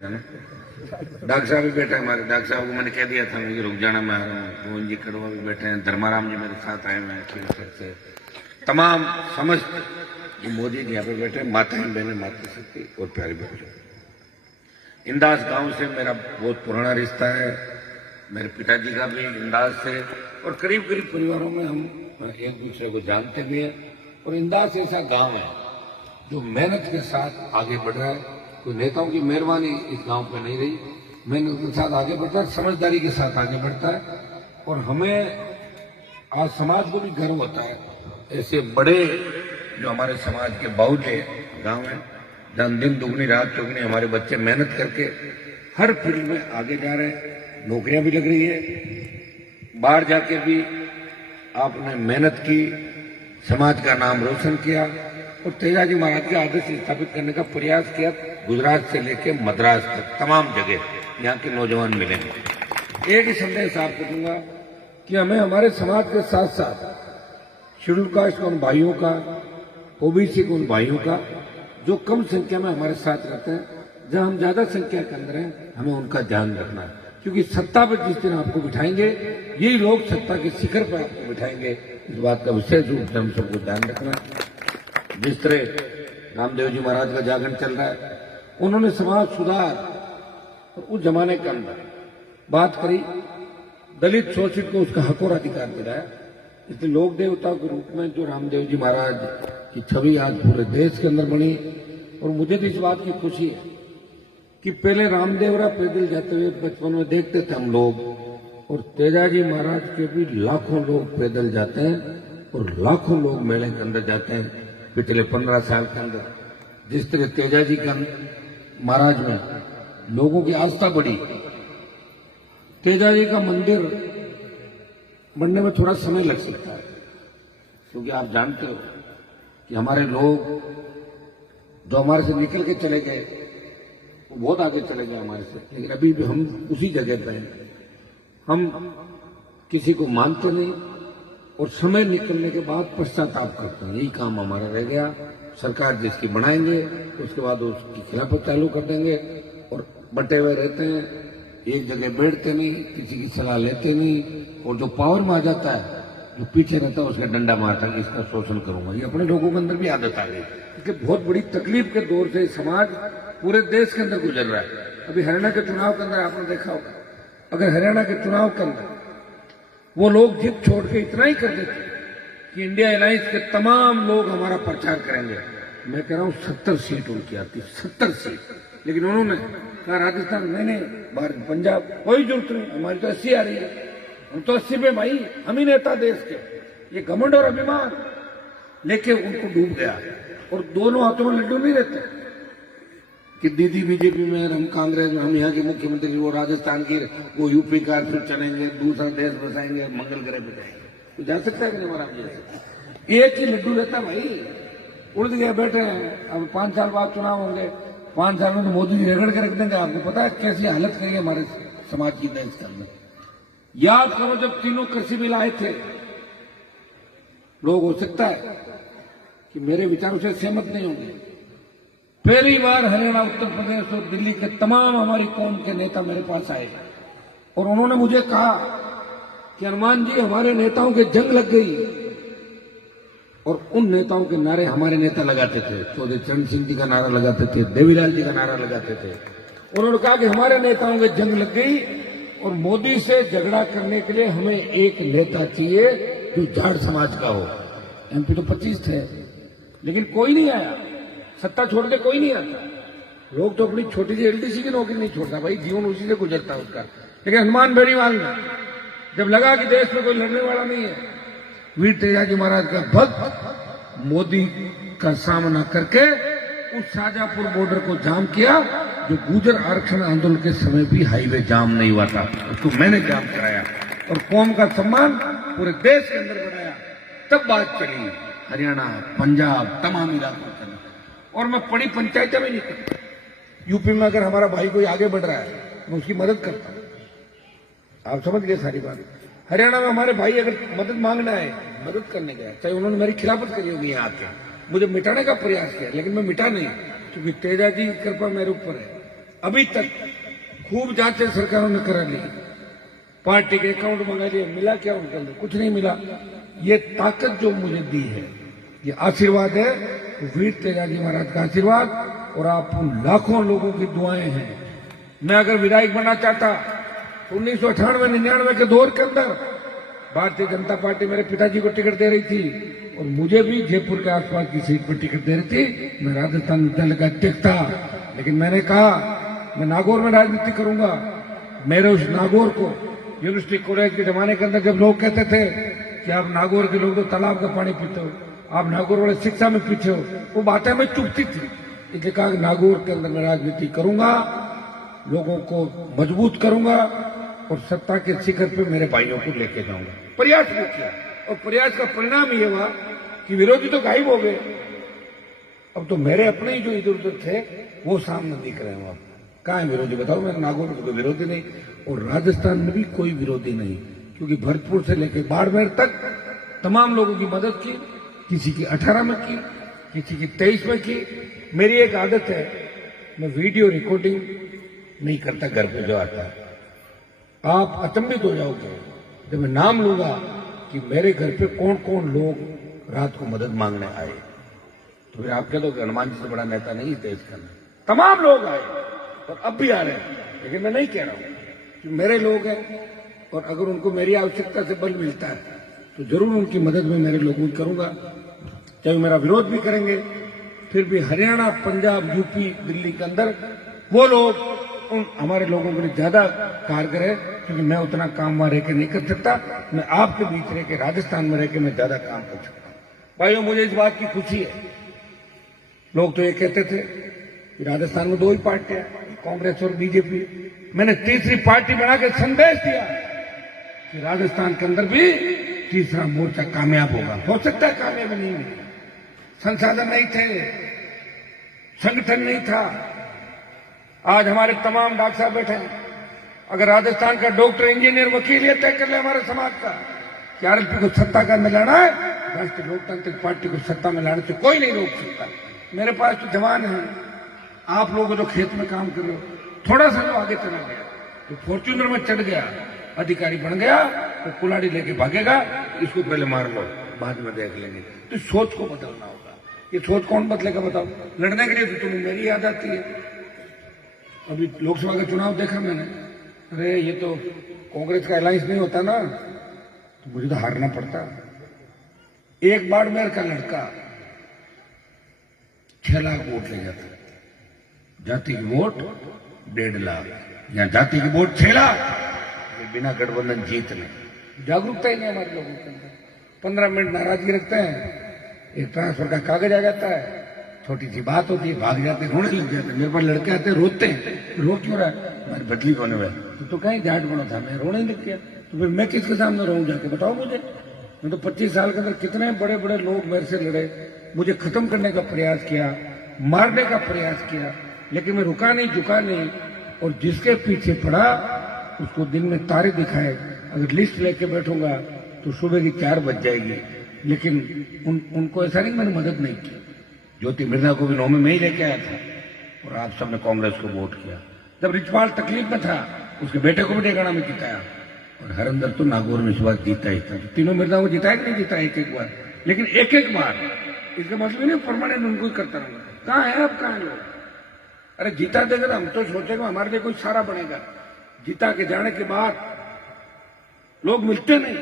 Doctor साहब भी बैठे हमारे। डॉक्टर साहब को मैंने कह दिया था मुझे रुक जाना, मैं आ रहा हूँ। गोविंद जी कड़वा भी बैठे हैं, धर्माराम जी मेरे साथ आए हुए हैं से। तमाम समस्त जो मोदी जी यहाँ पे बैठे, माताएं बहनें, मातृशक्ति और प्यारी बहनें। इंदास गांव से मेरा बहुत पुराना रिश्ता है, मेरे पिताजी का भी इंदास से, और करीब करीब परिवारों में हम एक दूसरे को जानते भी हैं। और इंदास ऐसा गांव है जो मेहनत के साथ आगे बढ़ रहा है। कोई नेताओं की मेहरबानी इस गांव पे नहीं रही, मेहनत के साथ आगे बढ़ता है, समझदारी के साथ आगे बढ़ता है। और हमें आज समाज को भी गर्व होता है ऐसे बड़े जो हमारे समाज के बाहुल्य गांव है, जहां दिन दुगनी रात चौगनी हमारे बच्चे मेहनत करके हर फील्ड में आगे जा रहे हैं, नौकरियां भी लग रही है। बाहर जाके भी आपने मेहनत की, समाज का नाम रोशन किया और तेजाजी महाराज के आदर्श स्थापित करने का प्रयास किया। गुजरात से लेकर मद्रास तक तमाम जगह यहाँ के नौजवान मिलेंगे। एक ही संदेश आपको दूंगा कि हमें हमारे समाज के साथ साथ शेड्यूल कास्ट के उन भाइयों का, ओबीसी के उन भाइयों का जो कम संख्या में हमारे साथ रहते हैं, जहां हम ज्यादा संख्या के अंदर हैं, हमें उनका ध्यान रखना है। क्योंकि सत्ता पर जिस दिन आपको बिठाएंगे, यही लोग सत्ता के शिखर पर आपको बिठाएंगे। इस बात का विशेष रूप से हम सबको ध्यान रखना है। जिस तरह रामदेव जी महाराज का जागरण चल रहा है, उन्होंने समाज सुधार और उस जमाने के अंदर बात करी, दलित शोषित को उसका हक और अधिकार दिलाया। इसलिए लोक देवता के रूप में जो रामदेव जी महाराज की छवि आज पूरे देश के अंदर बनी। और मुझे तो इस बात की खुशी है कि पहले रामदेवरा पैदल जाते हुए बचपन में देखते थे हम लोग, और तेजाजी महाराज के भी लाखों लोग पैदल जाते हैं और लाखों लोग मेले के अंदर जाते हैं। पिछले 15 साल के अंदर जिस तरह तेजाजी का महाराज में लोगों की आस्था बढ़ी, तेजाजी का मंदिर बनने में थोड़ा समय लग सकता है, क्योंकि आप जानते हो कि हमारे लोग जो हमारे से निकल के चले गए वो बहुत आगे चले गए हमारे से, लेकिन अभी भी हम उसी जगह पे हैं। हम किसी को मानते नहीं और समय निकलने के बाद पश्चाताप करते हैं। यही काम हमारा रह गया। सरकार जिसकी बनाएंगे उसके बाद उसकी खिलाफत चालू कर देंगे और बटे हुए रहते हैं, एक जगह बैठते नहीं, किसी की सलाह लेते नहीं, और जो पावर में आ जाता है, जो पीछे रहता है उसका डंडा मारता है कि इसका शोषण करूंगा। ये अपने लोगों के अंदर भी आदत आ गई। इसलिए बहुत बड़ी तकलीफ के दौर से समाज पूरे देश के अंदर गुजर रहा है। अभी हरियाणा के चुनाव के अंदर आपने देखा होगा, अगर हरियाणा के चुनाव के अंदर वो लोग जिद छोड़ के इतना ही कर देते कि इंडिया अलायंस के तमाम लोग हमारा प्रचार करेंगे, मैं कह रहा हूं 70 सीट उनकी आती, 70 सीट। लेकिन उन्होंने कहा राजस्थान नहीं, बाहर पंजाब कोई जरूरत नहीं, हमारी तो 80 आ रही है, हम तो 80 पे भाई, हम ही नेता देश के। ये घमंड और अभिमान लेके उनको डूब गया। और दोनों हाथों में लड्डू नहीं रहते कि दीदी बीजेपी में, हम कांग्रेस में, हम यहाँ के मुख्यमंत्री, वो राजस्थान की, वो यूपी का, फिर चलेंगे दूसरा देश बसाएंगे, मंगल ग्रह पे जाएंगे। तो जा सकता है कि नहीं महाराज? एक ही लड्डू रहता भाई, उड़ गया बैठे हैं। अब 5 साल बाद चुनाव होंगे, 5 साल में तो मोदी जी रगड़ के रख देंगे। आपको पता है कैसी हालत करी है हमारे समाज की देश के अंदर। याद करो जब तीनों कृषि बिल आए थे, लोग हो सकता है कि मेरे विचारों से सहमत नहीं होंगे, पहली बार हरियाणा, उत्तर प्रदेश और दिल्ली के तमाम हमारी कौम के नेता मेरे पास आए और उन्होंने मुझे कहा कि हनुमान जी हमारे नेताओं के जंग लग गई। और उन नेताओं के नारे हमारे नेता लगाते थे, चौधरी चरण सिंह जी का नारा लगाते थे, देवीलाल जी का नारा लगाते थे। उन्होंने कहा कि हमारे नेताओं के जंग लग गई और मोदी से झगड़ा करने के लिए हमें एक नेता चाहिए जो जाट समाज का हो। एमपी तो 25 थे, लेकिन कोई नहीं आया, सत्ता छोड़ के कोई नहीं आता। लोग तो अपनी छोटी सी एलडीसी की नौकरी नहीं छोड़ता भाई, जीवन उसी से गुजरता उसका। लेकिन हनुमान बेनीवाल ने जब लगा कि देश में कोई लड़ने वाला नहीं है, वीर तेजाजी महाराज का भक्त मोदी का सामना करके उस शाजापुर बॉर्डर को जाम किया, जो गुर्जर आरक्षण आंदोलन के समय भी हाईवे जाम नहीं हुआ था, उसको मैंने जाम कराया और कौम का सम्मान पूरे देश के अंदर बढ़ाया। तब बात चली हरियाणा, पंजाब, तमाम इलाकों के अंदर। और मैं बड़ी पंचायतें में नहीं करता। यूपी में अगर हमारा भाई कोई आगे बढ़ रहा है, मैं उसकी मदद करता हूं। आप समझ गए सारी बात। हरियाणा में हमारे भाई अगर मदद मांगना है, मदद करने गया, चाहे उन्होंने मेरी खिलाफत करी होगी यहाँ आके, मुझे मिटाने का प्रयास किया, लेकिन मैं मिटा नहीं, क्योंकि तेजाजी की कृपा मेरे ऊपर है। अभी तक खूब जांचें सरकारों ने करा ली, पार्टी के अकाउंट मंगा लिए, मिला क्या उनके अंदर? कुछ नहीं मिला। ये ताकत जो मुझे दी है, ये आशीर्वाद है, वीर तेजाजी महाराज का आशीर्वाद और आप उन लाखों लोगों की दुआएं हैं। मैं अगर विधायक बनना चाहता 1998-99 के दौर के अंदर भारतीय जनता पार्टी मेरे पिताजी को टिकट दे रही थी और मुझे भी जयपुर के आसपास की सीट पर टिकट दे रही थी। मैं राजस्थान विद्यालय का अध्यक्ष था, लेकिन मैंने कहा मैं नागौर में राजनीति करूंगा। मेरे उस नागौर को यूनिवर्सिटी कॉलेज के जमाने के अंदर जब लोग कहते थे कि आप नागौर के लोग तो तालाब का पानी पीते हो, आप नागौर वाले शिक्षा में पीछे हो, वो बातें मैं चुपती थी। इसलिए कहा कि नागौर के अंदर मैं राजनीति करूंगा, लोगों को मजबूत करूंगा और सत्ता के शिखर पे मेरे भाइयों को लेके जाऊंगा। प्रयास भी किया और प्रयास का परिणाम ये हुआ कि विरोधी तो गायब हो गए। अब तो मेरे अपने ही जो इधर उधर थे वो सामने दिख रहे हैं। अब कहाँ है विरोधी बताओ? मेरे नागौर में कोई विरोधी नहीं और राजस्थान में भी कोई विरोधी नहीं, क्योंकि भरतपुर से लेकर बाड़मेर तक तमाम लोगों की मदद की। किसी की 18 में की, किसी की 23 में की। मेरी एक आदत है, मैं वीडियो रिकॉर्डिंग नहीं करता घर पे जो आता है। आप अचंभित हो जाओगे जब मैं नाम लूंगा कि मेरे घर पे कौन कौन लोग रात को मदद मांगने आए, तो फिर आप कह दो कि हनुमान जी से बड़ा नेता नहीं इस देश का। तमाम लोग आए और अब भी आ रहे हैं, लेकिन मैं नहीं कह रहा हूं कि मेरे लोग हैं और अगर उनको मेरी आवश्यकता से बल मिलता है तो जरूर उनकी मदद में मेरे लोगों की करूंगा, चाहे मेरा विरोध भी करेंगे। फिर भी हरियाणा, पंजाब, यूपी, दिल्ली के अंदर वो लोग उन हमारे लोगों के लिए ज्यादा कारगर है, क्योंकि मैं उतना काम वहां रह के नहीं कर सकता। मैं आपके बीच रह के, राजस्थान में रह के मैं ज्यादा काम कर सकता हूं। भाइयों, मुझे इस बात की खुशी है। लोग तो ये कहते थे कि राजस्थान में 2 ही पार्टियां, कांग्रेस और बीजेपी। मैंने तीसरी पार्टी बना के संदेश दिया कि राजस्थान के अंदर भी तीसरा मोर्चा कामयाब होगा। हो सकता है कामयाब नहीं है, संसाधन नहीं थे, संगठन नहीं था। आज हमारे तमाम डॉक्टर साहब बैठे हैं। अगर राजस्थान का डॉक्टर, इंजीनियर, वकील ये तय कर ले हमारे समाज का कि आरएलपी को सत्ता का में लाना है, राष्ट्रीय लोकतांत्रिक पार्टी को सत्ता में लाने से कोई नहीं रोक सकता। मेरे पास तो जवान है, आप लोग जो खेत में काम कर रहे हो, थोड़ा सा जो आगे चला गया तो फॉर्च्यूनर में चढ़ गया, अधिकारी बन गया तो कुल्हाड़ी लेके भागेगा, इसको पहले मार लो, बाद में देख लेंगे। तो सोच को बदलना होगा। ये सोच कौन बदलेगा बताओ? लड़ने के लिए तो तुम्हें मेरी याद आती है। अभी लोकसभा का चुनाव देखा मैंने, अरे ये तो कांग्रेस का अलायंस नहीं होता ना तो मुझे तो हारना पड़ता। एक बाड़मेर का लड़का 6 लाख वोट ले जाता, जाति की वोट 1.5 लाख, या जाति की वोट 6 लाख, बिना गठबंधन जीत ले। जागरूकता ही नहीं हमारे लोगों के अंदर। 15 मिनट नाराजगी रखते हैं, एक ट्रांसफर का कागज आ जाता है, छोटी सी बात होती है, भाग जाते, रोने लग जाते। मेरे पास लड़के आते हैं, रोते हैं, रो क्यों रहा है? मेरी बदली होने वाली तो कहीं जाट बना था, मैं रोने लग गया। तो फिर मैं किसके सामने रहूं जाके बताओ मुझे? मैं तो 25 साल के अंदर कितने बड़े बड़े लोग मेरे से लड़े, मुझे खत्म करने का प्रयास किया, मारने का प्रयास किया, लेकिन मैं रुका नहीं, झुका नहीं। और जिसके पीछे पड़ा उसको दिन में तारे दिखाए। अगर लिस्ट लेके बैठूंगा तो सुबह की 4 बज जाएगी, लेकिन उनको ऐसा नहीं मैंने मदद नहीं की। ज्योति मिर्जा को भी 9 में मैं ही लेके आया था और आप सबने कांग्रेस को वोट किया। जब रिचपाल तकलीफ में था उसके बेटे को भी डेगाना में जिताया और हरिंदर तो नागौर में इस बार जीता ही था। तो तीनों मिर्जा को जिताया कि नहीं जिताया? एक बार, लेकिन एक बार। इसका मतलब नहीं परमानेंट उनको ही करता रहूंगा। कहाँ है अब, कहाँ है लोग? अरे जीता देगा तो हम तो सोचेंगे हमारे लिए कोई सारा बनेगा। जीता के जाने के बाद लोग मिलते नहीं,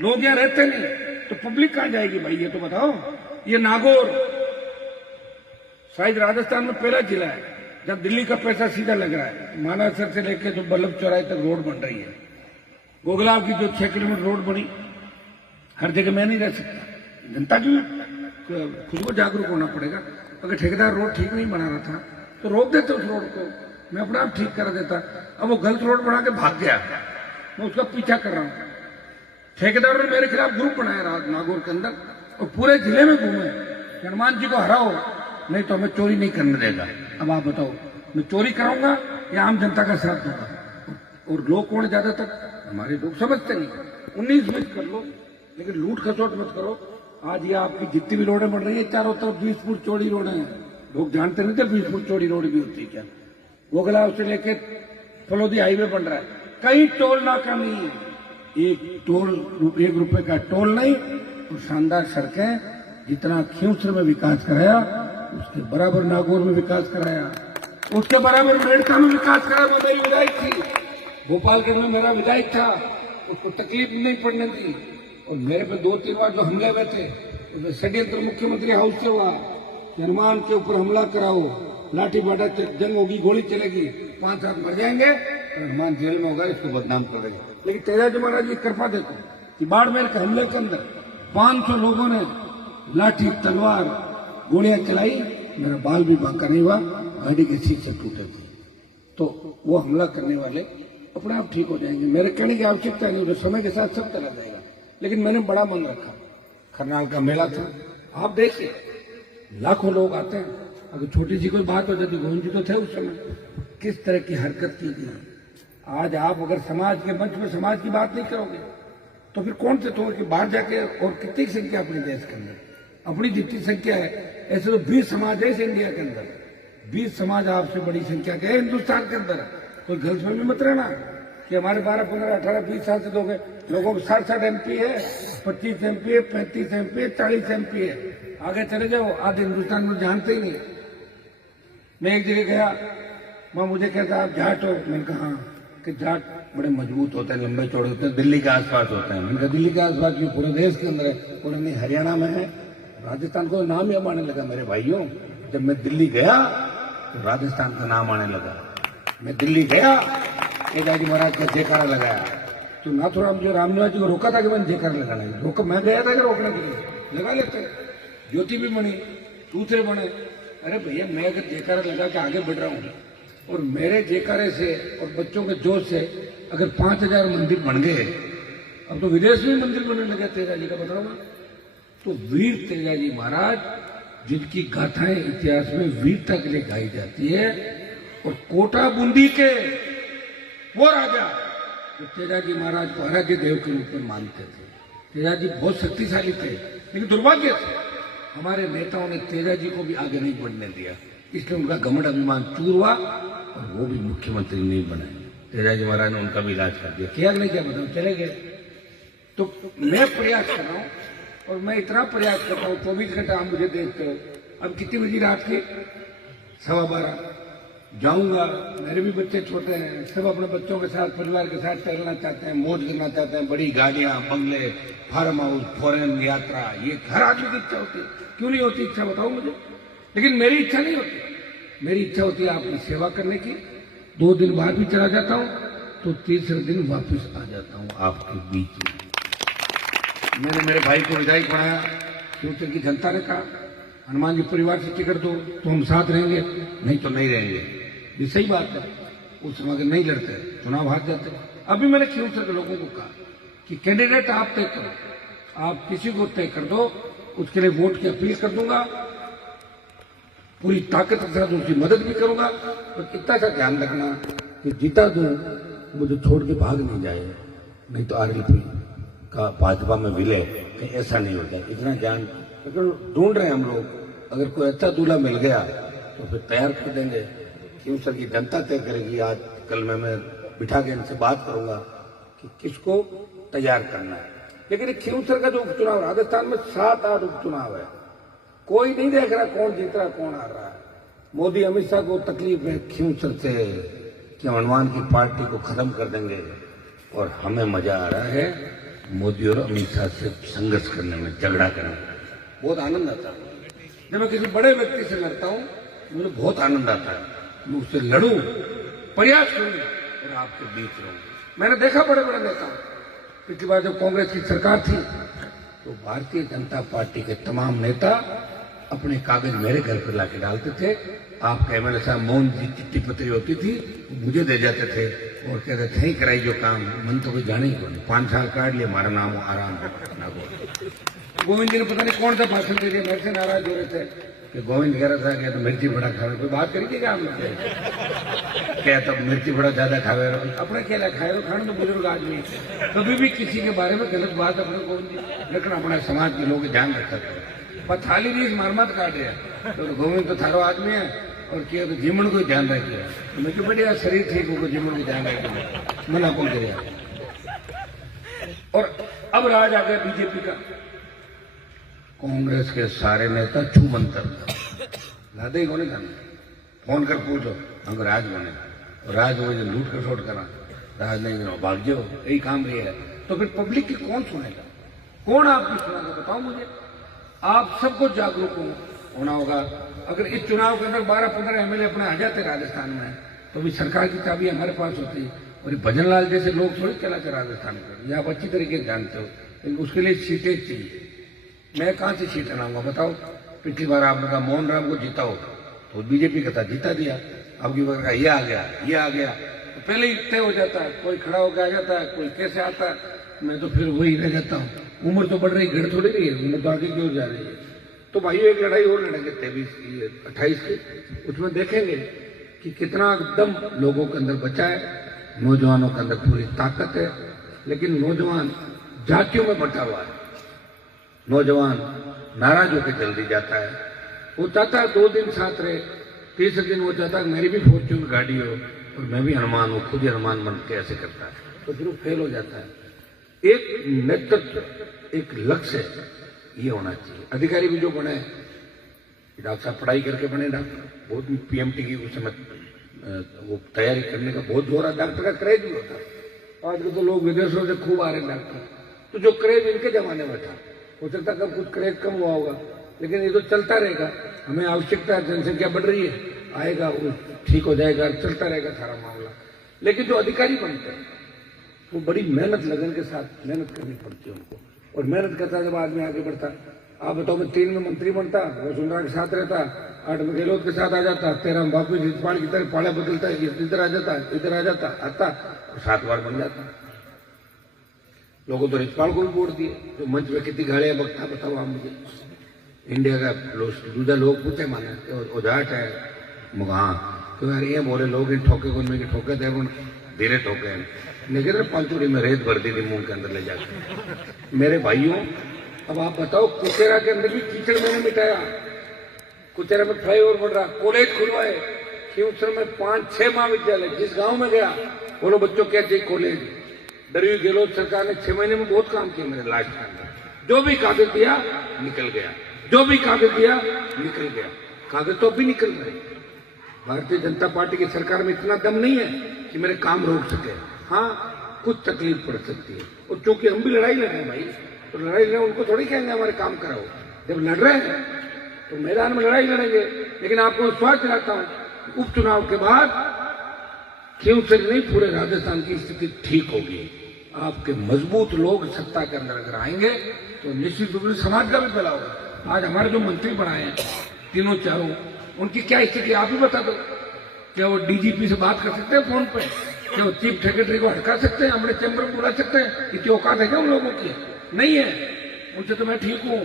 लोग यहाँ रहते नहीं, तो पब्लिक कहाँ जाएगी भाई? ये तो बताओ। ये नागौर शायद राजस्थान में पहला जिला है जब दिल्ली का पैसा सीधा लग रहा है। मानासर से लेकर जो बल्लभ चौराहे तक रोड बन रही है, गोगलाव की जो 6 किलोमीटर रोड बनी, हर जगह मैं नहीं रह सकता। जनता की खुद को जागरूक होना पड़ेगा। अगर ठेकेदार रोड ठीक नहीं बना रहा था तो रोक देते उस रोड को, मैं अपना आप ठीक करा देता। अब वो गलत रोड बना के भाग गया, मैं उसका पीछा कर रहा हूं। ठेकेदारों ने मेरे खिलाफ ग्रुप बनाया नागौर के अंदर और पूरे जिले में घूमे, हनुमान जी को हराओ नहीं तो हमें चोरी नहीं करने देगा। अब आप बताओ, मैं चोरी कराऊंगा या आम जनता का साथ दूंगा? और लोग कौन ज्यादातर हमारे लोग समझते नहीं। 19-20 कर लो, लेकिन लूट खसोट मत करो। आज ये आपकी जितनी भी रोडें बन रही है चारों तरफ 20 फुट चौड़ी रोडें हैं। लोग जानते नहीं थे 20 फुट चौड़ी रोड भी होती है क्या। गोगलाव से लेके फलोदी हाईवे बन रहा है, कहीं टोल नाका नहीं है, एक रुपए का टोल नहीं, और शानदार सड़कें। जितना खींवसर में विकास कराया उसके बराबर नागौर में विकास कराया, उसके बराबर मेड़ता में विकास कराया। वो मेरी विधायक थी, गोपालगंज में मेरा विधायक था, उसको तकलीफ नहीं पड़ने दी। और मेरे पे 2-3 बार जो हमले हुए थे उसमें षड्यंत्र मुख्यमंत्री हाउस से हुआ कि हनुमान के ऊपर हमला कराओ, लाठी बाटा जंग होगी, गोली चलेगी, 5 साल मर जाएंगे, हनुमान जेल में होगा, इसको बदनाम कर देंगे। लेकिन तेजाजी महाराज की कृपा देखो कि बाड़मेर के हमले के अंदर 500 लोगों ने लाठी तलवार गोलियां चलाई, मेरा बाल भी बांका नहीं हुआ, गाड़ी के शीशे टूटे थे। तो वो हमला करने वाले अपने आप ठीक हो जाएंगे, मेरे कहने की आवश्यकता नहीं, समय के साथ सब चला जाएगा। लेकिन मैंने बड़ा मन रखा, करनाल का मेला था, आप देखिए लाखों लोग आते हैं। अगर छोटी सी कोई बात हो जाती, गोविंद जी तो थे उस समय, किस तरह की हरकत की गई। आज आप अगर समाज के मंच में समाज की बात नहीं करोगे तो फिर कौन से तो कि बाहर जाके, और कितनी संख्या अपने देश के अंदर, अपनी जितनी संख्या है, ऐसे तो 20 समाज है इस इंडिया के अंदर, 20 समाज आपसे बड़ी संख्या के है हिंदुस्तान के अंदर। कोई गलतफहमी मत रहना कि हमारे 12, 15, 18, 20 साल से लोगों को 60 MP है, 25 MP है, 35 MP है, 40 MP है, आगे चले जाओ, आधे हिंदुस्तान में जानते ही नहीं। मैं एक जगह गया, वहां मुझे कहता आप जाट हो, मैंने कहा हाँ, कि जाट बड़े मजबूत होते हैं, लंबे चौड़े होते हैं, दिल्ली के आसपास होते हैं। मैंने कहा दिल्ली के आसपास क्यों, पूरे देश के अंदर है। पूरे नहीं, हरियाणा में है, राजस्थान को नाम ही अब आने लगा। मेरे भाइयों, जब मैं दिल्ली गया तो राजस्थान का नाम आने लगा। मैं दिल्ली गया, तेजाजी महाराज का जयकारा लगाया, तो ना थोड़ा मुझे रामनिवास जी को रोका था कि मैंने जयकारा लगाना है, रोका मैं गया था कि रोकने के लिए, लगा लेते। ज्योति भी बनी, दूसरे बने। अरे भैया, मैं अगर जयकारा लगा के आगे बढ़ रहा हूँ और मेरे जयकारे से और बच्चों के जोश से अगर 5000 मंदिर बन गए, अब तो विदेश में मंदिर बनने लगे तेजाजी का, बताओ ना। तो वीर तेजाजी महाराज, जिनकी गाथाएं इतिहास में वीरता के लिए गाई जाती है, और कोटा बूंदी के वो राजा जो तेजाजी महाराज को आराध्य देव के रूप में मानते थे। तेजाजी बहुत शक्तिशाली थे, लेकिन दुर्भाग्य से हमारे नेताओं ने तेजाजी को भी आगे नहीं बढ़ने दिया, इसलिए उनका घमंड अभिमान चूर हुआ और वो भी मुख्यमंत्री नहीं बने। तेजाजी महाराज ने उनका भी इलाज कर दिया, किया नहीं क्या बताओ, चले गए। तो मैं प्रयास कर रहा हूँ, और मैं इतना प्रयास करता हूँ, 24 घंटा आप मुझे देखते हो। अब कितनी बजी रात की, 12:15 जाऊंगा। मेरे भी बच्चे छोटे हैं, सब अपने बच्चों के साथ, परिवार के साथ टहलना चाहते हैं, मौज करना चाहते हैं, बड़ी गाड़ियां, बंगले, फार्म हाउस, फॉरेन यात्रा, ये हर आदमी की इच्छा होती है। क्यों नहीं होती इच्छा, बताओ मुझे। लेकिन मेरी इच्छा नहीं होती। मेरी इच्छा होती है आपकी सेवा करने की। 2 दिन बाद भी चला जाता हूँ, तो तीसरे दिन वापस आ जाता हूँ आपके बीच में। मैंने मेरे भाई को विधायक बनाया, क्योंकि की जनता ने कहा हनुमान जी परिवार से टिकट दो तो हम साथ रहेंगे, नहीं तो नहीं रहेंगे। ये सही बात है। उस समय अगर नहीं लड़ते, चुनाव हार जाते। अभी मैंने क्यों के लोगों को कहा कि कैंडिडेट आप तय करो, आप किसी को तय कर दो, उसके लिए वोट की अपील कर दूंगा, पूरी ताकत के साथ उसकी मदद भी करूंगा। तो इतना सा ध्यान रखना कि जीता दूं, मुझे छोड़ के भाग नहीं जाए, नहीं तो RLP का भाजपा में विलय, कहीं ऐसा नहीं होता। इतना ध्यान ढूंढ रहे हैं हम लोग। अगर कोई अच्छा दूल्हा मिल गया तो फिर तैयार कर देंगे। क्यों सर की जनता तय करेगी। आज कल मैं बिठा के इनसे बात करूंगा कि किसको तैयार करना है। लेकिन खींवसर का जो उपचुनाव, राजस्थान में 7-8 उपचुनाव है, कोई नहीं देख रहा कौन जीत रहा कौन हार रहा है। मोदी अमित शाह को तकलीफ है खींवसर से कि हनुमान की पार्टी को खत्म कर देंगे, और हमें मजा आ रहा है मोदी और अमित शाह से संघर्ष करने में, झगड़ा करने में। बहुत आनंद आता है जब मैं किसी बड़े व्यक्ति से लड़ता हूँ, मुझे बहुत आनंद आता है। मैं उससे लड़ूं, प्रयास करूं और आपके बीच रहूं। मैंने देखा बड़े बड़े नेता, पिछली बार जब कांग्रेस की सरकार थी तो भारतीय जनता पार्टी के तमाम नेता अपने कागज मेरे घर पर लाके डालते थे। आपके MLA साहब मोहन जी चिट्ठी पत्री होती थी, मुझे दे जाते थे और कहते थे, कराई जो काम मन तो कोई जाने ही कौन। 5 साल काट लिया, हमारा नाम हो आराम से। गोविंद जी ने पता नहीं कौन सा भाषण दे दिया, मेरे से नाराज हो रहे थे कि गोविंद कह रहा था तो मिर्ची बड़ा खावे। कोई बात करेगी क्या आप लोग, क्या तब मिर्ची बड़ा ज्यादा खावे, अपने केला खाए खाने तो बुजुर्ग आदमी। कभी भी किसी के बारे में गलत बात अपने गोविंद जी, लेकिन अपने समाज के लोग ध्यान रखा थे। पर थाली भी मार मत काट रहे, तो गोविंद तो थारो आदमी है, और किया तो जिमण को ध्यान रखिए। तो मैं क्यों बढ़िया शरीर ठीक होकर जिमण को ध्यान रखे, मना कौन करे। और अब राज आ गया बीजेपी का। कांग्रेस के सारे नेता छू मंतर लादे ही कोने खाने, फोन कर पूछो हम राज बने, राज हो लूट कर छोड़ करा, राज नहीं बनो भाग जाओ, यही काम रही है। तो फिर पब्लिक की कौन सुनेगा, कौन आपकी सुनेगा, बताओ मुझे। आप सबको जागरूक होना होगा। अगर इस चुनाव के अंदर 12-15 एमएलए अपने आ जाते राजस्थान में, तो भी सरकार की चाबी हमारे पास होती है। और ये भजनलाल जैसे लोग थोड़ी चलाते राजस्थान में, ये आप अच्छी तरीके से जानते हो। लेकिन उसके लिए सीटें चाहिए। मैं कहां से सीटें लाऊंगा बताओ। पिछली बार आपने कहा मोहन राम को जिताओ, तो बीजेपी का था जीता दिया। अब की बार ये आ गया, ये आ गया, तो पहले ही तय हो जाता है, कोई खड़ा होकर आ जाता है, कोई कैसे आता है। मैं तो फिर वही रह जाता हूँ। उम्र तो बढ़ रही, घट थोड़ी रही है, उम्र तो आगे क्यों जा रही है। तो भाई एक लड़ाई और लड़ेंगे 23-28 की, उसमें देखेंगे कि कितना दम लोगों के अंदर बचा है। नौजवानों के अंदर पूरी ताकत है, लेकिन नौजवान जातियों में बटा हुआ है। नौजवान नाराज होकर जल्दी जाता है। वो चाहता है 2 दिन साथ रहे, तीसरे दिन वो चाहता है मेरी भी फॉर्च्यून गाड़ी हो और मैं भी हनुमान हूँ, खुद ही हनुमान बन के ऐसे करता है, तो फिर वो फेल हो जाता है। एक नेतृत्व, एक लक्ष्य ये होना चाहिए। अधिकारी भी जो बने, डॉक्टर साहब पढ़ाई करके बने डॉक्टर, बहुत पीएमटी की उस समय वो तैयारी करने का बहुत जोर है। डॉक्टर का क्रेज भी होता है। आजकल तो लोग विदेशों से खूब आ रहे हैं डॉक्टर, तो जो क्रेज इनके जमाने में था, हो सकता है कब कुछ क्रेज कम हुआ होगा, लेकिन ये तो चलता रहेगा। हमें आवश्यकता, जनसंख्या बढ़ रही है, आएगा वो ठीक हो जाएगा, चलता रहेगा सारा मामला। लेकिन जो अधिकारी बनते हैं वो बड़ी मेहनत लगन के साथ मेहनत करनी पड़ती है उनको, और मेहनत करता जब आदमी आगे बढ़ता। आप बताओ, मैं 3 में मंत्री बनता, वसुंधरा के साथ रहता, 8 में गहलोत के साथ आ जाता, 13 में वापिस रिजपाल की तरह पाड़ा बदलता, इधर आ जाता, इधर आ जाता, आता और 7 बार बन जाता। लोगों तो रिजपाल को भी वोट दिए, जो मंच में कितनी गाड़ियां बकता, बताओ आप मुझे। इंडिया का दूसरा लोग पूछे माने उदाहरण है मुगा तो यार ये बोले लोग इन ठोके को में ठोके थे, धीरे ठोके लेकिन 5 चूड़ी में रेत भर दी थी मुंह के अंदर ले जाकर। मेरे भाइयों, अब आप बताओ, कुचेरा के अंदर भी कीचड़ मैंने मिटाया। कुचेरा में फ्लाईओवर बन रहा, कॉलेज खुलवाए, खींवसर में 5-6 महाविद्यालय। जिस गांव में गया बोलो बच्चों क्या चाहिए, कॉलेज। डरवी गहलोत सरकार ने 6 महीने में बहुत काम किया मेरे लास्ट के अंदर। जो भी कागज दिया निकल गया, जो भी कागज दिया निकल गया। कागज तो अभी निकल रहे। भारतीय जनता पार्टी की सरकार में इतना दम नहीं है कि मेरे काम रोक सके। हाँ, कुछ तकलीफ पड़ सकती है, और चूंकि हम भी लड़ाई लड़ रहे हैं भाई, तो लड़ाई लड़े उनको थोड़ी कहेंगे हमारे काम कराओ। जब लड़ रहे हैं तो मैदान में लड़ाई लड़ेंगे। लेकिन आपको विश्वास दिलाता हूं, उपचुनाव के बाद क्यों से नहीं पूरे राजस्थान की स्थिति ठीक होगी। आपके मजबूत लोग सत्ता के अंदर अगर आएंगे तो निश्चित रूप से समाज का भी भला होगा। आज हमारे जो मंत्री बनाए हैं तीनों चारों, उनकी क्या स्थिति आप ही बता दो। क्या वो डीजीपी से बात कर सकते हैं फोन पे? क्या वो चीफ सेक्रेटरी को हटका सकते हैं, हमारे चैम्बर में बुला सकते हैं? इतनी औकात है क्या उन लोगों की? नहीं है। उनसे तो मैं ठीक हूँ,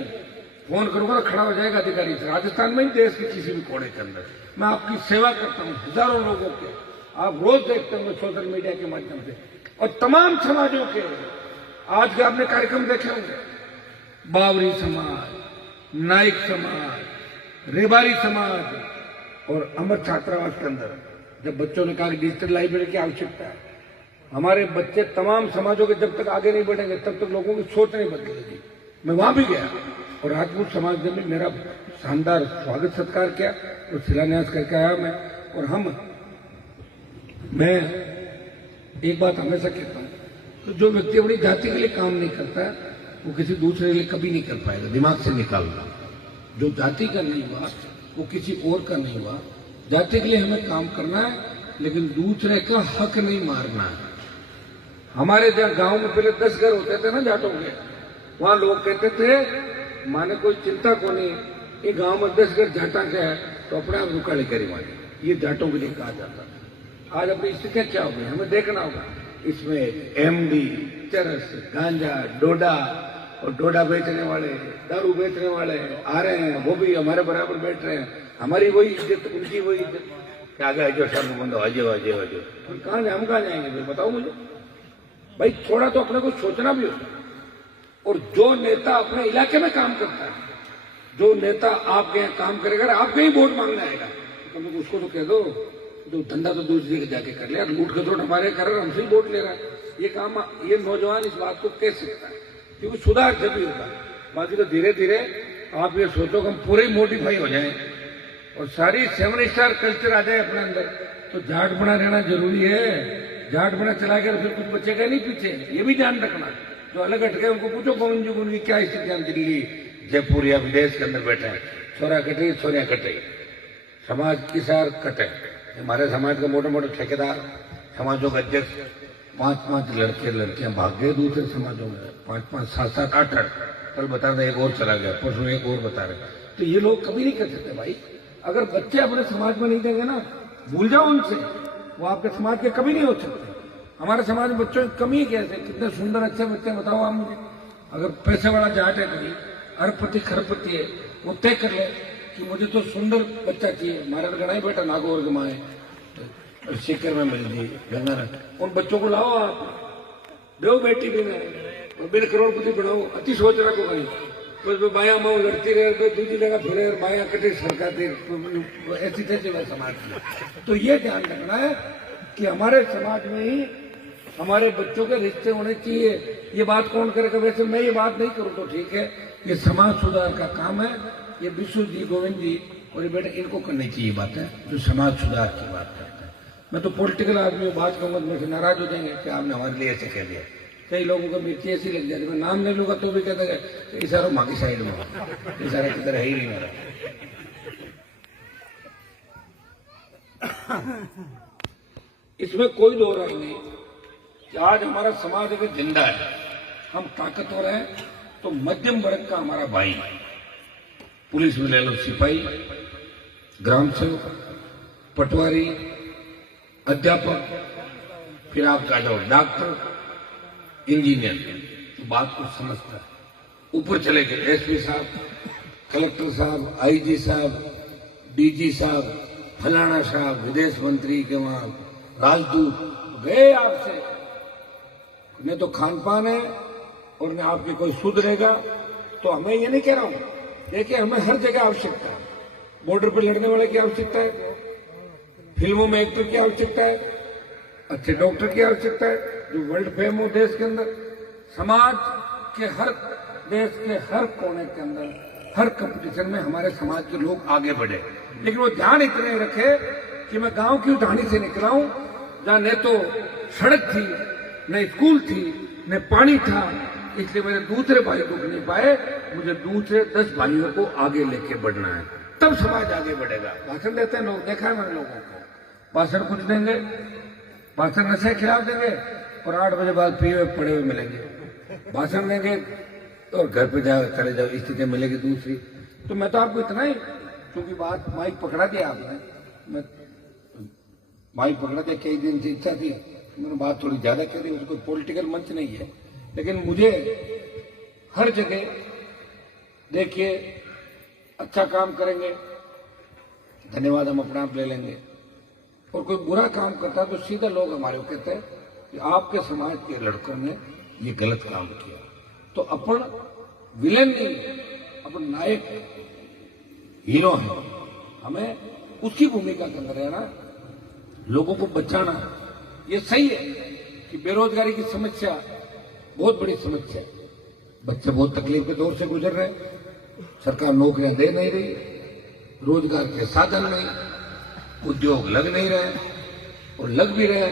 फोन करूंगा तो खड़ा हो जाएगा अधिकारी। राजस्थान में ही, देश के किसी भी कोने के अंदर मैं आपकी सेवा करता हूँ, हजारों लोगों के। आप रोज देखते होंगे सोशल मीडिया के माध्यम से, और तमाम समाजों के आज के आपने कार्यक्रम देखे होंगे। बावरी समाज, नाइक समाज, रेबारी समाज और अमर छात्रावास के अंदर जब बच्चों ने कहा कि डिजिटल लाइब्रेरी की आवश्यकता है, हमारे बच्चे तमाम समाजों के जब तक आगे नहीं बढ़ेंगे तब तक लोगों की सोच नहीं बदलेगी। मैं वहां भी गया और राजपूत समाज ने भी मेरा शानदार स्वागत सत्कार किया और शिलान्यास करके आया मैं। और मैं एक बात हमेशा कहता हूं, तो जो व्यक्ति अपनी जाति के लिए काम नहीं करता है वो किसी दूसरे के लिए कभी नहीं कर पाएगा। दिमाग से निकालना, जो जाति का नहीं हुआ वो किसी और का नहीं हुआ। जाति के लिए हमें काम करना है, लेकिन दूसरे का हक नहीं मारना है। हमारे जहाँ गांव में पहले 10 घर होते थे ना जाटों के, वहां लोग कहते थे माने कोई चिंता को नहीं, ये गांव में 10 घर जाटा के है तो अपने आप रुका लेकर मारे, ये जाटों के लिए कहा जाता था। आज अपनी स्थितियां क्या हो गई हमें देखना होगा। इसमें एमडी, चरस, गांजा, डोडा और डोडा बेचने वाले, दारू बेचने वाले आ रहे हैं, वो भी हमारे बराबर बैठ रहे हैं। हमारी वही इज्जत, उनकी वही इज्जत। क्या आ गया जो सर बंदो अजय अजय अजय, कहाँ हम कहाँ जाएंगे भाई बताओ मुझे। भाई थोड़ा तो अपने को सोचना भी हो। और जो नेता अपने इलाके में काम करता है, जो नेता आपके यहाँ काम करेगा, आपके ही वोट मांगने आएगा, कम से कम उसको तो कह दो, तो धंधा तो दूसरी जगह जाके कर लिया, लूट खसोट हमारे कर रहे, हमसे ही वोट ले रहा है। ये काम, ये नौजवान इस बात को कह सकता है, क्योंकि सुधार जब होगा। बाकी तो धीरे धीरे आप ये सोचो कि हम पूरे मोडिफाई हो जाएं और सारी 7 स्टार कल्चर आ जाए अपने अंदर, तो जाट बना रहना जरूरी है। जाट बना चला कर फिर कुछ बचेगा नहीं पीछे, ये भी ध्यान रखना। जो अलग हट गए उनको पूछो गोविंद जी को उनकी क्या स्थिति है, दिल्ली जयपुर या विदेश के अंदर बैठे हैं, छोरा कटे छोरिया कटे, समाज की सार कटे। हमारे समाज के मोटे मोटे ठेकेदार, समाजों के अध्यक्ष, 5-5 लड़के लड़कियां भाग गए दूसरे समाजों में, 5-5, 7-7, 8-8। कल बता रहे एक और चला गया, परसों एक और बता रहे। तो ये लोग कभी नहीं कर सकते भाई। अगर बच्चे अपने समाज में नहीं देंगे ना, भूल जाओ उनसे, वो आपके समाज के कभी नहीं हो सकते। हमारे समाज में बच्चों की कमी कैसे, कितने सुंदर अच्छे बच्चे बताओ आप मुझे। अगर पैसे वाला जाट है कोई, अरबपति खरबपति है, वो तय कर ले कि मुझे तो सुंदर बच्चा चाहिए। हमारा गणा ही बेटा नागौर के माए सीकर में मिल गई गंगा, उन बच्चों को लाओ, आप दो बेटी भी और बिन करोड़पति बनाओ। अति सोच रखो कहीं बस माया माओ लड़ती रहे, दूसरी जगह फिरे, माया कटे सरकाते, ऐसी तैसी समाज में। तो ये ध्यान रखना है कि हमारे समाज में ही हमारे बच्चों के रिश्ते होने चाहिए। ये बात कौन करेगा? वैसे मैं ये बात नहीं करूँ तो ठीक है, ये समाज सुधार का काम है। ये विश्व जी, गोविंद जी और ये बेटा, इनको करनी चाहिए बातें जो समाज सुधार की बात करते हैं। मैं तो पॉलिटिकल आदमी हूँ, बात कहूँगा मेरे से नाराज हो जाएंगे कि आपने हमारे लिए ऐसे कह दिया। कई लोगों को मिर्ची ऐसी लग जाती है, मैं नाम नहीं लूंगा तो भी कहते हैं इशारा माँ की साइड में, इशारा किधर है ही नहीं मेरा। इसमें कोई दो राय नहीं कि आज हमारा समाज अगर जिंदा है, हम ताकतवर हैं, तो मध्यम वर्ग का हमारा भाई, पुलिस में ले लो सिपाही, ग्राम सेवक, पटवारी, अध्यापक, फिर आप आ जाओ डॉक्टर, इंजीनियर, तो बात को समझता है। ऊपर चले गए एसपी साहब, कलेक्टर साहब, आईजी साहब, डीजी साहब, फलाना साहब, विदेश मंत्री के वहां राजदूत गए आपसे, न तो खान पान है और न आपकी कोई सुधरेगा। तो हमें ये नहीं कह रहा हूं, देखिए हमें हर जगह आवश्यकता है। बॉर्डर पर लड़ने वाले की आवश्यकता है, फिल्मों में एक्टर की आवश्यकता है, अच्छे डॉक्टर की आवश्यकता है जो वर्ल्ड फेम हो देश के अंदर। समाज के हर देश के हर कोने के अंदर हर कंपटीशन में हमारे समाज के लोग आगे बढ़े, लेकिन वो ध्यान इतने रखे कि मैं गांव की ढाणी से निकला हूं जहां न तो सड़क थी, न स्कूल थी, न पानी था, इसलिए मेरे दूसरे भाई रुक नहीं पाए। मुझे दूसरे 10 भाइयों को आगे लेके बढ़ना है, तब समाज आगे बढ़ेगा। भाषण देते हैं लोग, देखा है मैंने लोगों को, भाषण कुछ देंगे, भाषण नशे खिलाफ देंगे और 8 बजे बाद पिए हुए पड़े हुए मिलेंगे। भाषण देंगे और घर पे जाओ, चले जाओ, स्थिति मिलेगी दूसरी। तो मैं तो आपको इतना ही, क्योंकि बात माइक पकड़ा दिया आपने, मैं माइक पकड़ा दिया, कई दिन से इच्छा थी, मैंने बात थोड़ी ज्यादा कह दी। उसको पॉलिटिकल मंच नहीं है, लेकिन मुझे हर जगह देखिए अच्छा काम करेंगे, धन्यवाद हम अपने आप ले लेंगे, और कोई बुरा काम करता है तो सीधा लोग हमारे को कहते हैं कि आपके समाज के लड़कों ने ये गलत काम किया। तो अपन विलेन नहीं, अपन नायक हीरो हैं, हमें उसकी भूमिका के अंदर रहना, लोगों को बचाना। ये सही है कि बेरोजगारी की समस्या बहुत बड़ी समस्या है, बच्चे बहुत तकलीफ के दौर से गुजर रहे हैं, सरकार नौकरियां दे नहीं रही, रोजगार के साधन नहीं, उद्योग लग नहीं रहे, और लग भी रहे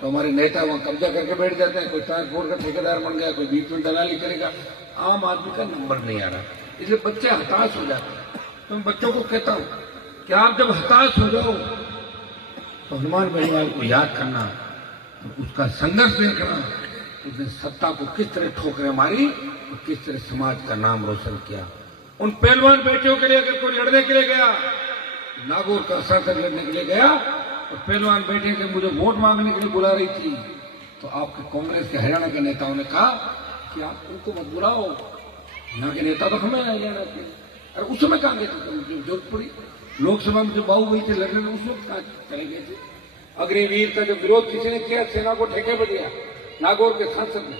तो हमारे नेता वहां कब्जा करके बैठ जाते हैं। कोई ट्रांसपोर्ट का ठेकेदार बन गया, कोई बीच में दलाली करेगा, आम आदमी का नंबर नहीं आ रहा, इसलिए बच्चे हताश हो जाते हैं। तो मैं बच्चों को कहता हूं कि आप जब हताश हो जाओ तो हनुमान बेनीवाल को याद करना, तो उसका संघर्ष देखना, उसने सत्ता को किस तरह ठोकरें मारी और किस तरह समाज का नाम रोशन किया। उन पहलवान बेटियों के लिए अगर कोई लड़ने के लिए गया, नागौर का शासन लड़ने के लिए गया और पहलवान बेटे के मुझे वोट मांगने के लिए बुला रही थी, तो आपके कांग्रेस के हरियाणा के नेताओं ने कहा कि आप उनको मत बुलाओ, यहाँ के नेता तो हमें हरियाणा के। और उस समय कहाँ गए थे? जरूरत पड़ी लोकसभा में जो बाहुबली थे लड़ने में, उस वक्त कहाँ चले गए थे? अग्निवीर का जो विरोध किसी ने किया, सेना को ठेके पर दिया, नागौर के सांसद ने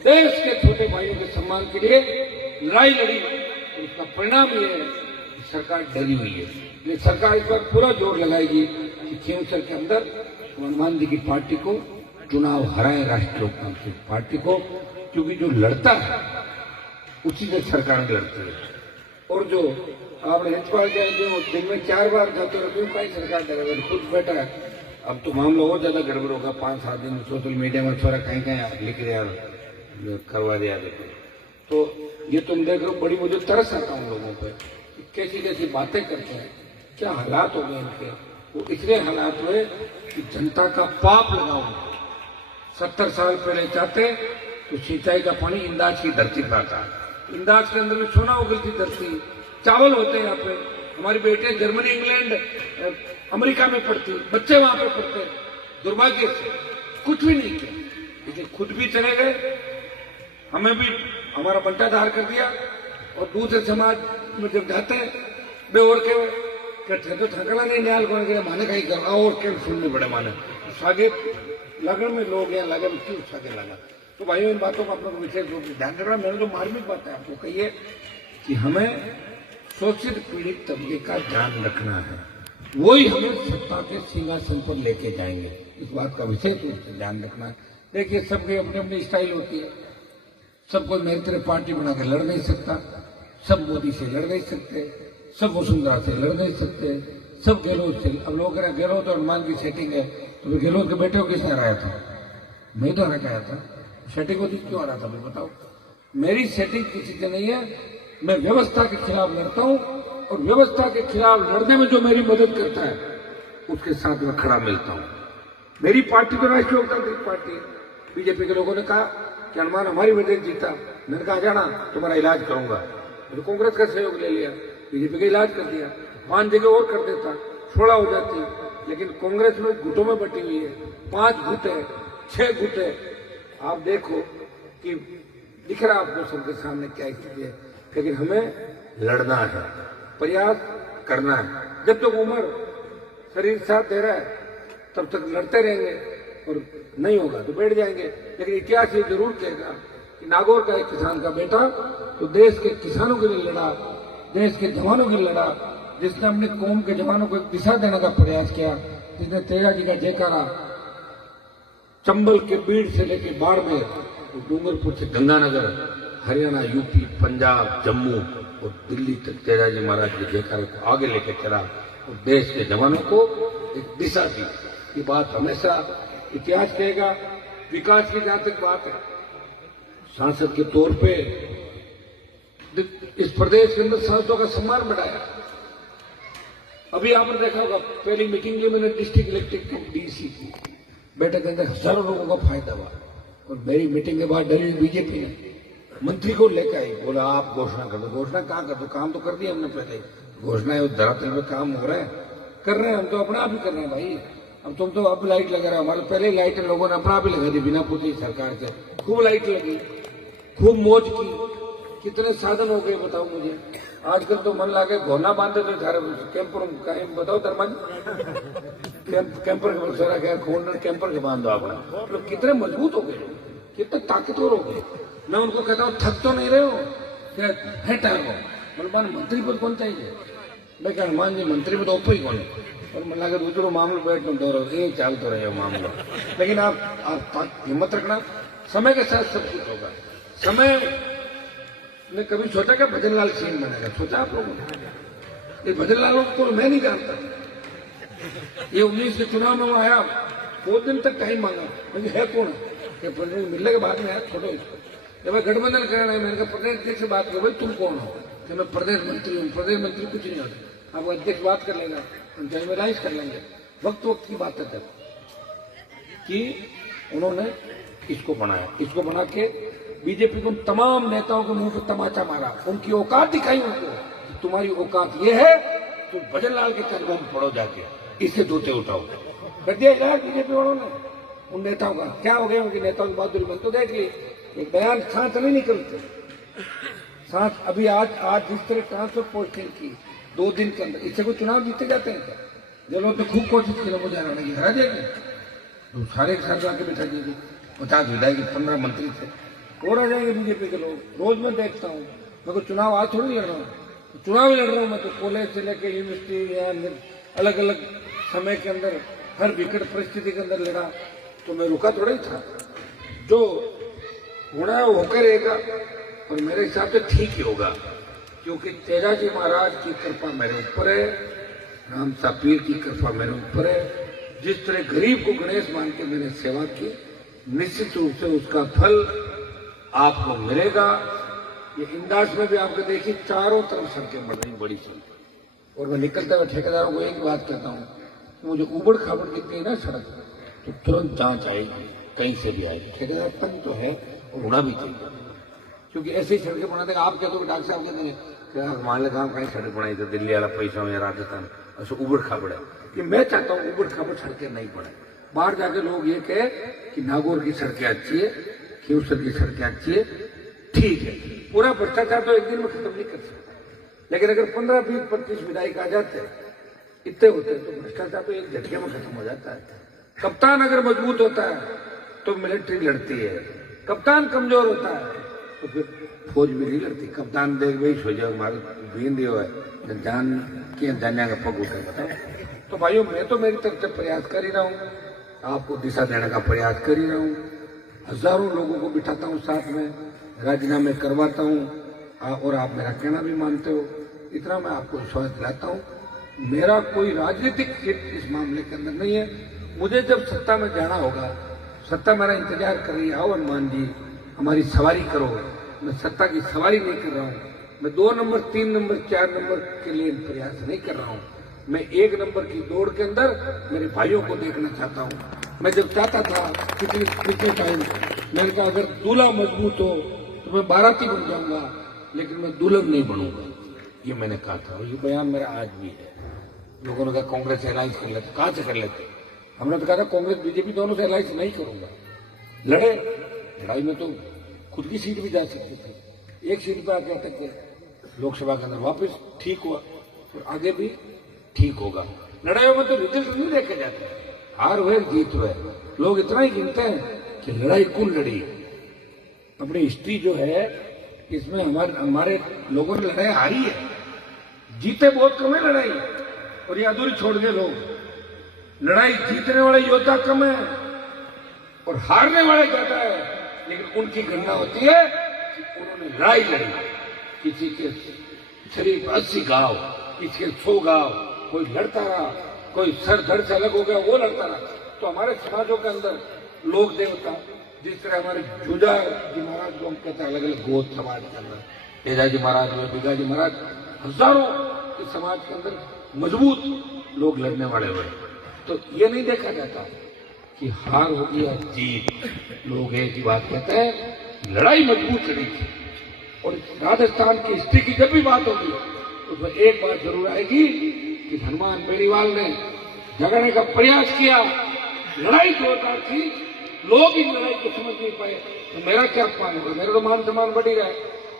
देश के छोटे भाइयों के सम्मान के लिए लड़ाई लड़ी, उसका परिणाम ये है कि सरकार डरी हुई है। ये सरकार इस बार पूरा जोर लगाएगी कि खींवसर के अंदर हनुमान जी की पार्टी को चुनाव हराए, राष्ट्रीय लोकतांत्रिक पार्टी को, क्योंकि जो लड़ता है उसी से सरकार लड़ती है। और जो आपने हितपाल जाएंगे दिन में 4 बार जाते रहते हो, कई सरकार दे खुद बैठा है। अब तो मामला और ज्यादा गड़बड़ होगा, 5-7 दिन सोशल मीडिया में थोड़ा कहीं कहीं लिख दिया, करवा दिया। तो ये तुम देख लो, बड़ी मुझे तरस आता उन लोगों पे, कैसी कैसी बातें करते हैं, क्या हालात हो गए इनके। वो इतने हालात हुए कि जनता का पाप लगाओ। 70 साल पहले चाहते तो सिंचाई का पानी इंदाज की धरती पर आता, इंदाज के अंदर भी सोना उगलती धरती, चावल होते हैं यहाँ पे। हमारी बेटे जर्मनी, इंग्लैंड, अमेरिका में पढ़ती, बच्चे वहां पे पढ़ते। दुर्भाग्य से कुछ भी नहीं किया, लेकिन खुद भी चले गए, हमें भी हमारा बंटाधार कर दिया। और दूसरे समाज में जब जाते हैं बे और के कहते तो थकला नहीं न्याल को माने कहीं कर और क्या सुनने बड़े माने सागे लगन में लोग हैं, लगन क्यों सागे लगा। तो भाइयों, इन बातों को आप लोग विशेष रूप से ध्यान रखना। मैंने तो मार्मिक बात है आपको कही है कि हमें शोषित पीड़ित तबके का ध्यान रखना है, वही हमें सत्ता के सिंहासन पर लेके जाएंगे। इस बात का विशेष रूप से ध्यान रखना है। देखिए, सबकी अपनी अपनी स्टाइल होती है, सब कोई मेरी तरह पार्टी बनाकर लड़ नहीं सकता, सब मोदी से लड़ नहीं सकते, सब वसुंधरा से लड़ नहीं सकते, सब गहलोत से। अब लोग कह रहे गहलोत और हनुमान की सेटिंग है, तो गहलोत के बेटे को किसने हराया था? मैं तो हरा आया था। सेटिंग होती क्यों आ रहा था भाई बताओ? मेरी सेटिंग किसी से नहीं है, मैं व्यवस्था के खिलाफ लड़ता हूं, और व्यवस्था के खिलाफ लड़ने में जो मेरी मदद करता है उसके साथ मैं खड़ा मिलता हूं। मेरी पार्टी तो राष्ट्रीय लोकतांत्रिक पार्टी है। बीजेपी के लोगों ने कहा कि हनुमान हमारी वजह से जीता, मैंने कहा जाना तुम्हारा इलाज करूंगा, तो कांग्रेस का सहयोग ले लिया, बीजेपी का इलाज कर दिया। 5 जगह और कर देता, छोड़ा हो जाती, लेकिन कांग्रेस में गुटों में बटी हुई है, 5 गुट है, 6 गुट है। आप देखो कि दिख रहा आपको सबके सामने क्या स्थिति है, लेकिन हमें लड़ना है, प्रयास करना है। जब तक उम्र शरीर साथ दे रहा है तब तक लड़ते रहेंगे, और नहीं होगा तो बैठ जाएंगे। लेकिन इतिहास ये जरूर कहेगा कि नागौर का एक किसान का बेटा तो देश के किसानों के लिए लड़ा, देश के जवानों के लिए लड़ा, जिसने अपने कौम के जवानों को एक दिशा देने का प्रयास किया, जिसने तेजा जी का जयकारा चंबल के बीड़ से लेकर बाड़मेर, डूंगरपुर से गंगानगर, हरियाणा, यूपी, पंजाब, जम्मू और दिल्ली तक तेजा जी महाराज के जयकारे को आगे लेकर चला और देश के जवानों को एक दिशा दी। ये बात हमेशा इतिहास कहेगा। विकास की जहां तक बात है, सांसद के तौर पे इस प्रदेश के अंदर सांसदों का सम्मान बढ़ाया। अभी आपने देखा होगा, पहली मीटिंग में मैंने डिस्ट्रिक्ट इलेक्टेड डीसी की बैठक के अंदर हजारों लोगों का फायदा हुआ, और मेरी मीटिंग के बाद दिल्ली बीजेपी ने मंत्री को लेकर आई, बोला आप घोषणा कर दो। घोषणा कहाँ कर दो? काम तो कर दिया हमने पहले, घोषणा है धरातल में काम हो रहा है, कर रहे हैं हम तो अपना आप ही कर रहे हैं भाई। अब तुम तो अब लाइट लगा रहे हो, हमारे पहले लाइट लोगों ने अपना आप ही लगा दी बिना पूछे सरकार से, खूब लाइट लगी, खूब मौज की, कितने साधन हो गए बताओ मुझे। आजकल तो मन लागे घोना बांधे तो सारे कैंपर का बताओ धर्मन कैंपर के सारा क्या खोलना कैंपर के बांध दो आपने, तो कितने मजबूत हो गए, कितने ताकतवर हो गए। मैं उनको कहता हूँ थक तो नहीं रहे हो, क्या है टाइम हो, मतलब मंत्री पद कौन चाहिए? मैं क्या हनुमान जी मंत्री पद ओपो ही कौन है, और मन लगे दूसरों मामले बैठ तुम दो ये चाल तो रहे हो मामला। लेकिन आप हिम्मत रखना, समय के साथ सब कुछ होगा। समय ने कभी सोचा क्या भजनलाल सीएम बनेगा? सोचा आप लोगों ने? ये भजनलाल को मैं नहीं जानता। ये 19 के चुनाव में वो आया, 2 दिन तक टाइम मांगा, लेकिन है कौन? प्रेसिडेंट मिलने के बाद में आया, छोड़ो इसको। जब मैं गठबंधन करना है, मैंने कहा प्रदेश अध्यक्ष से बात करो, भाई तुम कौन हो? कि मैं प्रदेश मंत्री हूँ। प्रदेश मंत्री कुछ नहीं होता, आप अध्यक्ष बात कर लेगा, जनरलाइज कर लेंगे। वक्त वक्त की बात है कि उन्होंने इसको बनाया, इसको बना के बीजेपी को तमाम नेताओं को मुंह पे तमाचा मारा, उनकी औकात दिखाई उनको, तुम्हारी औकात ये है तो भजनलाल के कदमों में पड़ो जाके, इससे जूते उठाओ। कर दिया यार बीजेपी वालों ने उन नेताओं का। क्या हो गया उनके नेताओं की बहादुरी? मन तो देख ली, एक बयान सांस नहीं निकलते सांस। अभी आज जिस तरह ट्रांसफर पोस्टिंग की 2 दिन के अंदर, इससे कोई चुनाव जीते जाते हैं क्या? जो लोग तो खूब कोशिश की मुझे हराने की, हरा देंगे तो सारे के साथ आके बैठा दीजिए। 50 विधायक, 15 मंत्री थे, और आ जाएंगे बीजेपी के लोग। रोज मैं देखता हूँ, मैं कोई चुनाव आज थोड़ी लड़ रहा हूँ, चुनाव लड़ रहा हूं मैं तो कॉलेज से लेकर यूनिवर्सिटी या अलग अलग समय के अंदर हर विकट परिस्थिति के अंदर लड़ा, तो मैं रुका थोड़ा ही था। जो होना है वो होकर रहेगा और मेरे हिसाब से ठीक ही होगा, क्योंकि तेजाजी महाराज की कृपा मेरे ऊपर है, राम सापीर की कृपा मेरे ऊपर है। जिस तरह गरीब को गणेश मान के मैंने सेवा की, निश्चित रूप से उसका फल आपको मिलेगा। ये इंदास में भी आपको देखिए चारों तरफ सड़कें बन रही, बड़ी सड़कें। और मैं निकलते हुए ठेकेदारों को एक बात कहता हूँ, मुझे उबड़ खाबड़ कितनी है ना सड़क, तो तुरंत जांच आएगी, कहीं से भी आएगी। ठेकेदारपन तो है और होना भी चाहिए, क्योंकि ऐसे ही सड़कें बनाते हैं। आप कहते हो डॉक्टर साहब कहते हैं मान ले कहीं सड़क बनाई तो दिल्ली वाला पैसा हो या राजस्थान, ऐसे उबड़ खाबड़ है। कि मैं चाहता हूँ उबड़ खाबड़ सड़कें नहीं पड़े। बाहर जाके लोग ये कहे कि नागौर की सड़कें अच्छी है, खीवसर की सड़कें अच्छी है, ठीक है। पूरा भ्रष्टाचार तो एक दिन में खत्म नहीं कर सकता, लेकिन अगर 15, 20, 25 विधायक आ जाते हैं, इतने होते हैं, तो भ्रष्टाचार तो एक झटके में खत्म हो जाता है। कप्तान अगर मजबूत होता है तो मिलिट्री लड़ती है, कप्तान कमजोर होता है तो फिर फौज भी नहीं लड़ती। कप्तान देख भाई सोचा मारे बीन दियो है जान किया जाने का पग उठे, बताओ। तो भाइयों मैं तो मेरी तरफ से प्रयास कर ही रहा हूँ, आपको दिशा देने का प्रयास कर ही रहा हूँ। हजारों लोगों को बिठाता हूँ साथ में, राजीनामे करवाता हूँ और आप मेरा कहना भी मानते हो, इतना मैं आपको विश्वास दिलाता हूँ। मेरा कोई राजनीतिक हित इस मामले के अंदर नहीं है। मुझे जब सत्ता में जाना होगा, सत्ता मेरा इंतजार कर रही है, आओ हनुमान जी हमारी सवारी करो। मैं सत्ता की सवारी नहीं कर रहा हूँ, मैं 2 नंबर 3 नंबर 4 नंबर के लिए प्रयास नहीं कर रहा हूँ। मैं 1 नंबर की दौड़ के अंदर मेरे भाइयों को देखना चाहता हूँ। मैं जब चाहता था पिछले टाइम, मैंने कहा अगर दूल्हा मजबूत हो तो मैं बाराती बन जाऊंगा, लेकिन मैं दुल्हन नहीं बनूंगा, ये मैंने कहा था। और ये बयान मेरा आज भी है। लोगों ने कहा कांग्रेस से अलायंस कर लेते, कहां से कर लेते? हमने तो कहा था कांग्रेस बीजेपी दोनों से अलायंस नहीं करूंगा। लड़े, लड़ाई में तो खुद की सीट भी जा सकते थे, एक सीट पर आके अटक गए, लोकसभा के अंदर वापस ठीक हुआ और आगे भी ठीक होगा। लड़ाइयों में तो रिजल्ट नहीं देखे जाते, हार हुए जीत हुए, लोग इतना ही गिनते हैं कि लड़ाई कौन लड़ी। अपनी हिस्ट्री जो है इसमें हमारे लोगों ने लड़ाई हारी है, जीते बहुत कम है लड़ाई, और ये अधूरी छोड़ गए लोग। लड़ाई जीतने वाले योद्धा कम है और हारने वाले ज्यादा है, लेकिन उनकी गणना होती है कि उन्होंने लड़ाई लड़ी। किसी के शरीर पर 80 घाव, किसी के 100 घाव, कोई लड़ता रहा, कोई सर धड़ से अलग हो गया वो लड़ता रहा। तो हमारे समाजों के अंदर लोक देवता, जिस तरह हमारे जुजार जी महाराज लोग कहते हैं, अलग अलग गोद समाज के अंदर तेजाजी महाराज हुए, बिगाजी महाराज, हजारों के समाज के अंदर मजबूत लोग लड़ने वाले हुए। तो ये नहीं देखा जाता कि हार होगी या जीत। लोग एक ही बात कहते हैं, लड़ाई मजबूत लड़ी थी। और राजस्थान की हिस्ट्री की जब भी बात होगी उसमें एक बात जरूर आएगी कि हनुमान बेनीवाल ने झगड़ने का प्रयास किया, लड़ाई जोरदार थी, लोग इन लड़ाई को समझ नहीं पाए। तो मेरा क्या अपमान होगा? मेरा तो मान सम्मान बढ़ ही रहा है।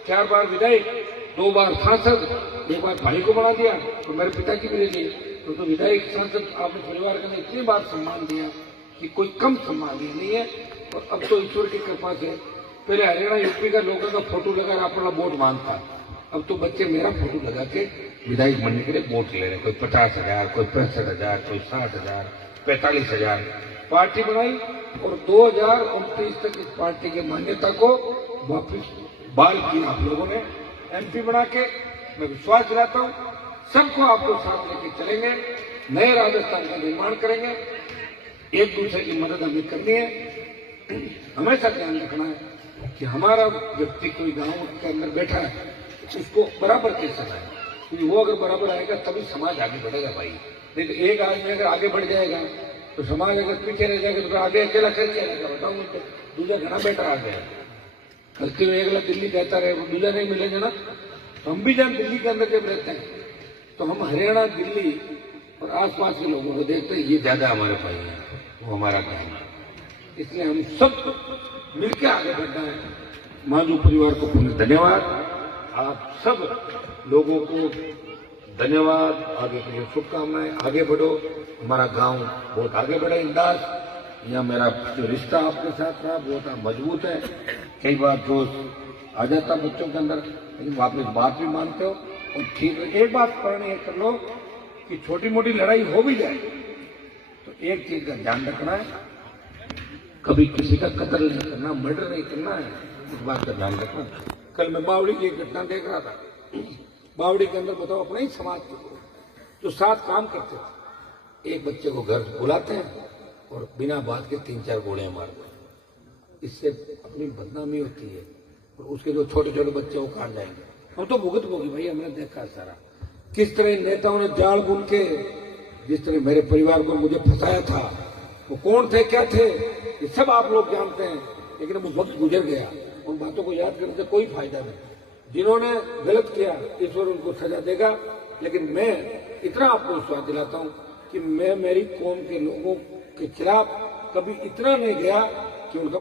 4 बार विधायक, 2 बार सांसद, 1 बार भाई को बना दिया, तो मेरे पिताजी भी ले लिए। तो विधायक सांसद आपने परिवार के अंदर इतनी बार सम्मान दिया कि कोई कम सम्मान दिया नहीं है। और अब तो ईश्वर की कृपा से, पहले हरियाणा यूपी का लोगों का फोटो लगा अपना वोट मांगता, अब तो बच्चे मेरा फोटो लगा के विधायक बनने के लिए वोट ले रहे। कोई 50,000, कोई 65,000, कोई 60,000, 45,000 पार्टी बनाई और 2029 तक इस पार्टी की मान्यता को वापस बहाल किया आप लोगों ने एमपी बना के। मैं विश्वास दिलाता हूं सबको आपको साथ लेके चलेंगे, नए राजस्थान का निर्माण करेंगे। एक दूसरे की मदद हमें करनी है। हमेशा ध्यान रखना है कि हमारा व्यक्ति कोई गांव के अंदर बैठा है उसको बराबर कैसे लाए, क्योंकि वो अगर बराबर आएगा तभी समाज आगे बढ़ेगा भाई। नहीं तो एक आदमी अगर आगे बढ़ जाएगा तो समाज अगर पीछे रह जाएगा तो आगे अकेला करके आएगा। बताओ मुझे, दूसरा घना बेटा आ गया, गलती में अगला दिल्ली जाता रहे, वो दूसरा नहीं मिलेगा ना। तो हम भी जब दिल्ली के अंदर जब रहते हैं तो हम हरियाणा, दिल्ली और आसपास के लोगों को देखते हैं, ये ज्यादा हमारे भाई हैं, वो हमारा भाई है। इसलिए हम सब मिलकर आगे बढ़ना है। मांझू परिवार को पुनः धन्यवाद, आप सब लोगों को धन्यवाद, आगे के लिए शुभकामनाएं। आगे बढ़ो, हमारा गांव बहुत आगे बढ़े। इंदास, यहाँ मेरा जो रिश्ता आपके साथ रहा बहुत मजबूत है। कई बार जोश आ जाता बच्चों के अंदर, लेकिन आप इस बात भी मानते हो और ठीक है, एक बात प्रण कर लो कि छोटी मोटी लड़ाई हो भी जाए तो एक चीज का ध्यान रखना है, कभी किसी का कत्ल नहीं करना, मर्डर नहीं करना है, इस बात का ध्यान रखना। कल मैं बावड़ी की एक घटना देख रहा था। बावड़ी के अंदर बताओ अपने ही समाज के लोग जो साथ काम करते थे, एक बच्चे को घर बुलाते हैं और बिना बात के 3-4 गोलियां मारते हैं। इससे अपनी बदनामी होती है और उसके जो छोटे छोटे बच्चे वो काट जाएंगे। हम तो भुगत होगी भाई, हमने देखा सारा किस तरह नेताओं ने जाल बुन के, जिस तरह मेरे परिवार को मुझे फंसाया था, वो कौन थे क्या थे ये सब आप लोग जानते हैं। लेकिन वो वक्त गुजर गया, उन बातों को याद करने से कोई फायदा नहीं। जिन्होंने गलत किया ईश्वर उनको सजा देगा, लेकिन मैं इतना आपको विश्वास दिलाता हूं कि मैं मेरी कौम के लोगों के खिलाफ कभी इतना नहीं गया कि उनका